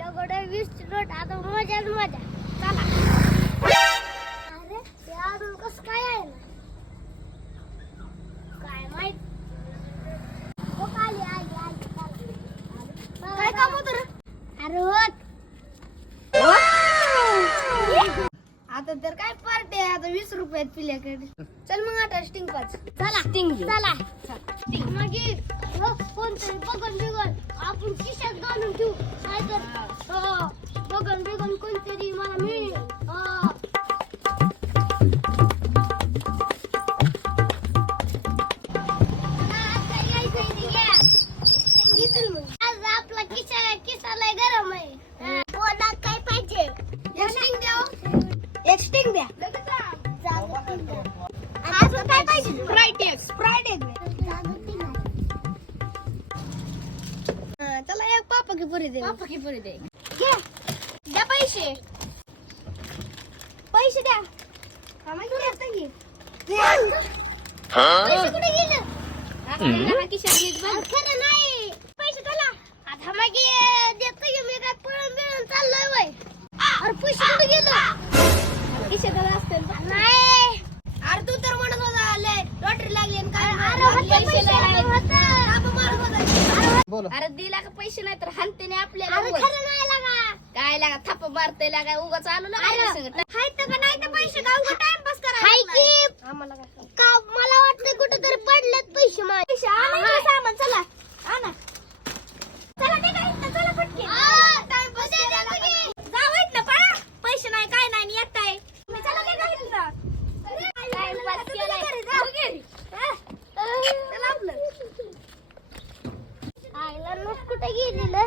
लगोडे 20 note आता मजाच मजा. चला. अरे ते अजून कसं काय आहे ना काय माहित. हो काली आली काय काम होतं रे. अरे होत आता तर काय पार्टी आहे आता 20 रुपयात पिल्याकडे. चल मग आता स्टिंग पाच. चला स्टिंग चला स्टिंग मग कोणतरी बघून बिघून आपण खिशात घालून ठेवू नाहीतर बघून बिघून कोणतरी मला मिळेल. आज आपला किसाला गरम आहे. कोणाला काय पाहिजे एक स्टिंग द्या. अजून काय पाहिजे स्प्राईट चला एक पापा की पुरी दे घे द्या पैसे द्या. पैसे कुठे गेले. खरं नाही पैसे त्याला आता मग देतो की मी काय पळून बिळून चाललोय वय. अरे पैसे कुठे गेले खिशात असतील नाही. अरे तू तर म्हणत होता लॉटरी लागली आणि काय अरे दिला का पैसे नाही तर हनतेने आपल्याला खरं नाही लागा काय लागा थप्पा मारते लागा उगाच आलो ना पैसे का उगा टाइमपास करा आम्हाला का मला वाटतं कुठेतरी पडलेत पैसे माझे. सामान चला आणा चला चला पटके टाइमपास जावत ना पळा. पैसे नाही काय नाही येताय चला टाइमपास केला आईला कुठे गेलेलं